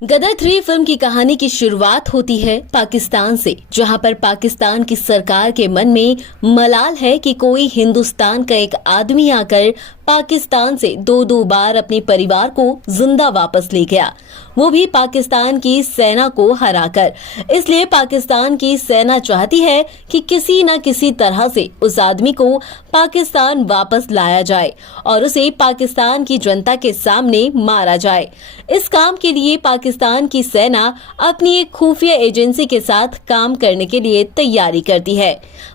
गदर 3 film की कहानी की शुरुआत होती है पाकिस्तान से, जहां पर पाकिस्तान की सरकार के मन में मलाल है कि कोई हिंदुस्तान का एक आदमी आकर पाकिस्तान से दो बार अपने परिवार को जिंदा वापस ले गया, वो भी पाकिस्तान की सेना को हराकर। इसलिए पाकिस्तान की सेना चाहती है कि किसी न किसी तरह से उस आदमी को पाकिस्तान वापस लाया जाए और उसे पाकिस्तान की जनता के सामने मारा जाए। इस काम के लिए पाकिस्तान की सेना अपनी एक खुफिया एजेंसी के साथ काम करने के लिए तैयारी करती है।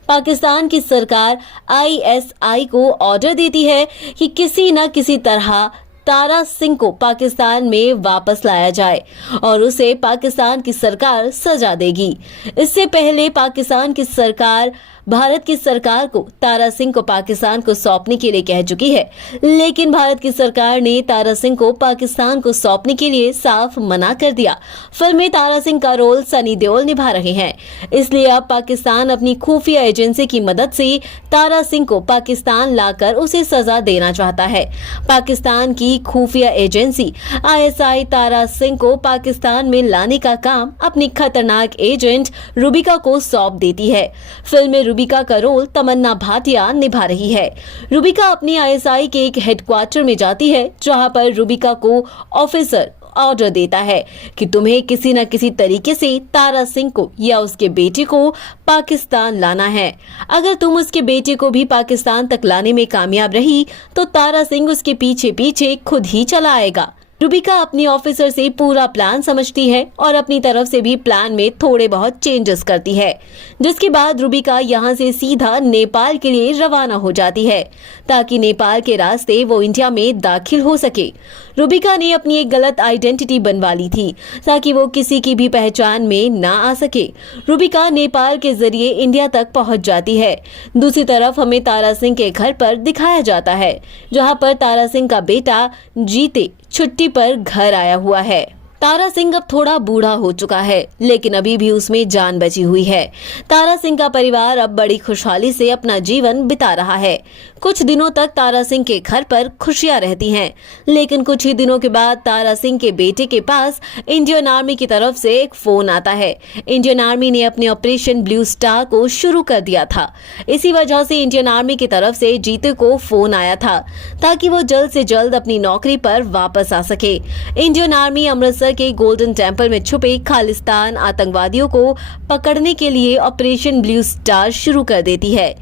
पाकिस्तान की सरकार ISI को ऑर्डर देती है कि किसी न किसी तरह तारा सिंह को पाकिस्तान में वापस लाया जाए और उसे पाकिस्तान की सरकार सजा देगी। इससे पहले पाकिस्तान की सरकार भारत की सरकार को तारा सिंह को पाकिस्तान को सौंपने के लिए कह चुकी है, लेकिन भारत की सरकार ने तारा सिंह को पाकिस्तान को सौंपने के लिए साफ मना कर दिया। फिल्म में तारा सिंह का रोल सनी देओल निभा रहे हैं, इसलिए अब पाकिस्तान अपनी खुफिया एजेंसी की मदद से तारा सिंह को पाकिस्तान लाकर उसे सजा देना चाहता है। पाकिस्तान की खुफिया एजेंसी ISI तारा सिंह को पाकिस्तान में लाने का काम अपनी खतरनाक एजेंट रूबिका को सौंप देती है। फिल्म में रूबिका का रोल तमन्ना भाटिया निभा रही है। रूबिका अपनी ISI के एक हेडक्वार्टर में जाती है, जहां पर रूबिका को ऑफिसर ऑर्डर देता है कि तुम्हें किसी न किसी तरीके से तारा सिंह को या उसके बेटे को पाकिस्तान लाना है। अगर तुम उसके बेटे को भी पाकिस्तान तक लाने में कामयाब रही तो तारा सिंह उसके पीछे पीछे खुद ही चला आएगा। रूबिका अपनी ऑफिसर से पूरा प्लान समझती है और अपनी तरफ से भी प्लान में थोड़े बहुत चेंजेस करती है, जिसके बाद रूबिका यहाँ से सीधा नेपाल के लिए रवाना हो जाती है ताकि नेपाल के रास्ते वो इंडिया में दाखिल हो सके। रूबिका ने अपनी एक गलत आइडेंटिटी बनवा ली थी ताकि वो किसी की भी पहचान में ना आ सके। रूबिका नेपाल के जरिए इंडिया तक पहुंच जाती है। दूसरी तरफ हमें तारा सिंह के घर पर दिखाया जाता है, जहां पर तारा सिंह का बेटा जीते छुट्टी पर घर आया हुआ है। तारा सिंह अब थोड़ा बूढ़ा हो चुका है, लेकिन अभी भी उसमें जान बची हुई है। तारा सिंह का परिवार अब बड़ी खुशहाली से अपना जीवन बिता रहा है। कुछ दिनों तक तारा सिंह के घर पर खुशियां रहती हैं, लेकिन कुछ ही दिनों के बाद तारा सिंह के बेटे के पास इंडियन आर्मी की तरफ से एक फोन आता है। इंडियन आर्मी ने अपने ऑपरेशन ब्लू स्टार को शुरू कर दिया था। इसी वजह से इंडियन आर्मी की तरफ से जीते को फोन आया था ताकि वो जल्द से जल्द अपनी नौकरी पर वापस आ सके। इंडियन आर्मी अमृतसर के गोल्डन टेम्पल में छुपे खालिस्तान आतंकवादियों को पकड़ने के लिए ऑपरेशन ब्लू स्टार शुरू कर देती है।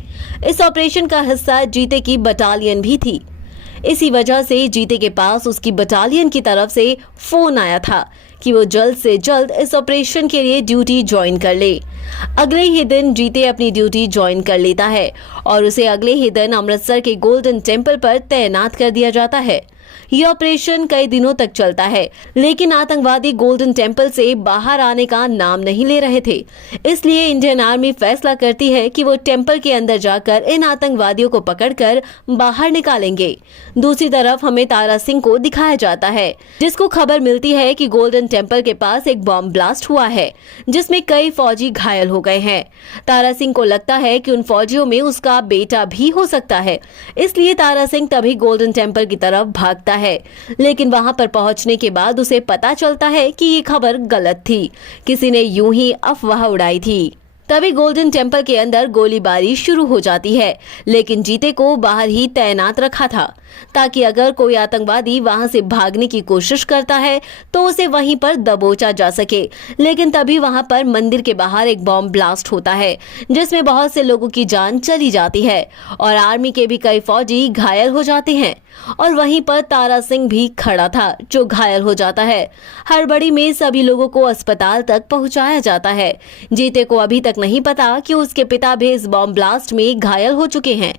इस ऑपरेशन का हिस्सा जीते की बटालियन भी थी। इसी वजह से जीते के पास उसकी बटालियन की तरफ से फोन आया था कि वो जल्द से जल्द इस ऑपरेशन के लिए ड्यूटी ज्वाइन कर ले। अगले ही दिन जीते अपनी ड्यूटी ज्वाइन कर लेता है और उसे अगले ही दिन अमृतसर के गोल्डन टेम्पल पर तैनात कर दिया जाता है। यह ऑपरेशन कई दिनों तक चलता है, लेकिन आतंकवादी गोल्डन टेम्पल से बाहर आने का नाम नहीं ले रहे थे। इसलिए इंडियन आर्मी फैसला करती है कि वो टेम्पल के अंदर जाकर इन आतंकवादियों को पकड़कर बाहर निकालेंगे। दूसरी तरफ हमें तारा सिंह को दिखाया जाता है, जिसको खबर मिलती है कि गोल्डन टेम्पल के पास एक बॉम्ब ब्लास्ट हुआ है, जिसमें कई फौजी घायल हो गए हैं। तारा सिंह को लगता है कि उन फौजियों में उसका बेटा भी हो सकता है, इसलिए तारा सिंह तभी गोल्डन टेम्पल की तरफ भागता है। लेकिन वहां पर पहुंचने के बाद उसे पता चलता है कि ये खबर गलत थी, किसी ने यूं ही अफवाह उड़ाई थी। तभी गोल्डन टेम्पल के अंदर गोलीबारी शुरू हो जाती है, लेकिन जीते को बाहर ही तैनात रखा था ताकि अगर कोई आतंकवादी वहां से भागने की कोशिश करता है तो उसे वहीं पर दबोचा जा सके। लेकिन तभी वहां पर मंदिर के बाहर एक बॉम्ब ब्लास्ट होता है, जिसमें बहुत से लोगों की जान चली जाती है और आर्मी के भी कई फौजी घायल हो जाते हैं। और वहीं पर तारा सिंह भी खड़ा था, जो घायल हो जाता है। हड़बड़ी में सभी लोगों को अस्पताल तक पहुंचाया जाता है। जीते को अभी तक नहीं पता कि उसके पिता भी इस बॉम्ब ब्लास्ट में घायल हो चुके हैं,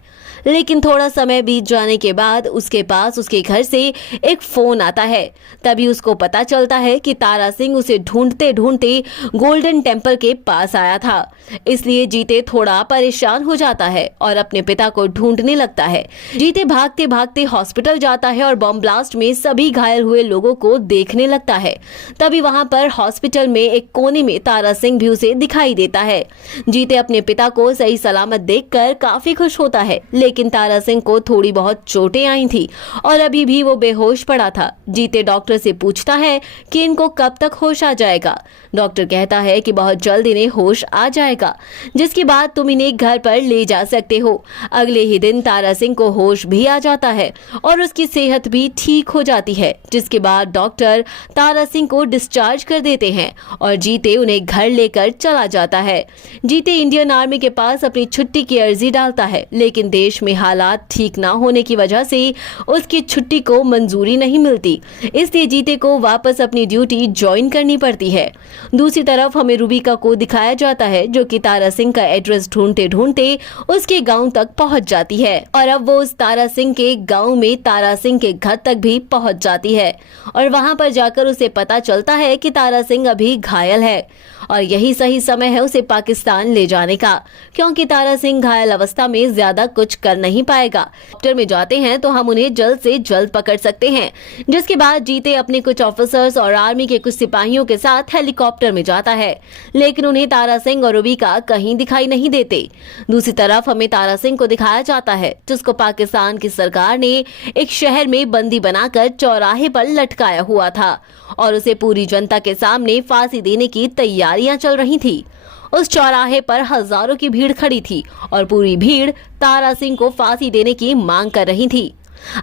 लेकिन थोड़ा समय बीत जाने के बाद उसके पास उसके घर से एक फोन आता है। तभी उसको पता चलता है कि तारा सिंह उसे ढूंढते ढूंढते गोल्डन टेम्पल के पास आया था। इसलिए जीते थोड़ा परेशान हो जाता है और अपने पिता को ढूंढने लगता है। जीते भागते भागते हॉस्पिटल जाता है और बॉम्ब ब्लास्ट में सभी घायल हुए लोगों को देखने लगता है। तभी वहां पर हॉस्पिटल में एक कोने में तारा सिंह भी उसे दिखाई देता है जीते अपने पिता को सही सलामत देखकर काफी खुश होता है, लेकिन तारा सिंह को थोड़ी बहुत चोटें आई थी और अभी भी वो बेहोश पड़ा था। जीते डॉक्टर से पूछता है कि इनको कब तक होश आ जाएगा। डॉक्टर कहता है कि बहुत जल्द इन्हें होश आ जाएगा, जिसके बाद तुम इन्हें घर पर ले जा सकते हो। अगले ही दिन तारा सिंह को होश भी आ जाता है और उसकी सेहत भी ठीक हो जाती है, जिसके बाद डॉक्टर तारा सिंह को डिस्चार्ज कर देते हैं और जीते उन्हें घर लेकर चला जाता है। जीते इंडियन आर्मी के पास अपनी छुट्टी की अर्जी डालता है, लेकिन देश में हालात ठीक ना होने की वजह से उसकी छुट्टी को मंजूरी नहीं मिलती, इसलिए जीते को वापस अपनी ड्यूटी ज्वाइन करनी पड़ती है। दूसरी तरफ हमें रूबिका को दिखाया जाता है, जो कि तारा सिंह का एड्रेस ढूंढते ढूंढते उसके गांव तक पहुंच जाती है और अब वो उस तारा सिंह के गांव में तारा सिंह के घर तक भी पहुंच जाती है और वहां पर जाकर उसे पता चलता है कि तारा सिंह अभी घायल है और यही सही समय है उसे पाकिस्तान ले जाने का, क्योंकि तारा सिंह घायल अवस्था में ज्यादा कुछ कर नहीं पाएगा। हेलीकॉप्टर में जाते हैं तो हम उन्हें जल्द से जल्द पकड़ सकते हैं। जिसके बाद जीते अपने कुछ ऑफिसर्स और आर्मी के कुछ सिपाहियों के साथ हेलीकॉप्टर में जाता है, लेकिन उन्हें तारा सिंह और रूबिका कहीं दिखाई नहीं देते। दूसरी तरफ हमें तारा सिंह को दिखाया जाता है, जिसको पाकिस्तान की सरकार ने एक शहर में बंदी बनाकर चौराहे पर लटकाया हुआ था और उसे पूरी जनता के सामने फांसी देने की तैयारियां चल रही थी। उस चौराहे पर हजारों की भीड़ खड़ी थी और पूरी भीड़ तारा सिंह को फांसी देने की मांग कर रही थी।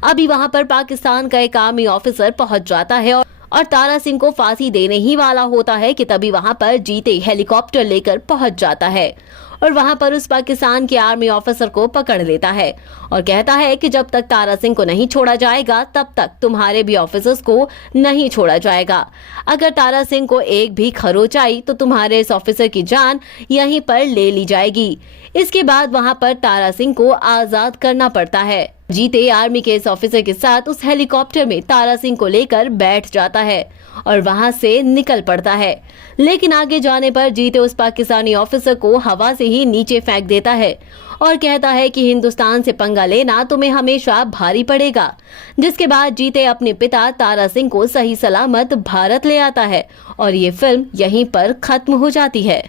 अभी वहां पर पाकिस्तान का एक आर्मी ऑफिसर पहुंच जाता है और तारा सिंह को फांसी देने ही वाला होता है कि तभी वहां पर जीते हेलीकॉप्टर लेकर पहुंच जाता है और वहां पर उस पाकिस्तान के आर्मी ऑफिसर को पकड़ लेता है और कहता है कि जब तक तारा सिंह को नहीं छोड़ा जाएगा तब तक तुम्हारे भी ऑफिसर्स को नहीं छोड़ा जाएगा। अगर तारा सिंह को एक भी खरोच आई तो तुम्हारे इस ऑफिसर की जान यहीं पर ले ली जाएगी। इसके बाद वहां पर तारा सिंह को आजाद करना पड़ता है। जीते आर्मी के इस ऑफिसर के साथ उस हेलीकॉप्टर में तारा सिंह को लेकर बैठ जाता है और वहां से निकल पड़ता है, लेकिन आगे जाने पर जीते उस पाकिस्तानी ऑफिसर को हवा से ही नीचे फेंक देता है और कहता है कि हिंदुस्तान से पंगा लेना तुम्हें हमेशा भारी पड़ेगा। जिसके बाद जीते अपने पिता तारा सिंह को सही सलामत भारत ले आता है और ये फिल्म यहीं पर खत्म हो जाती है।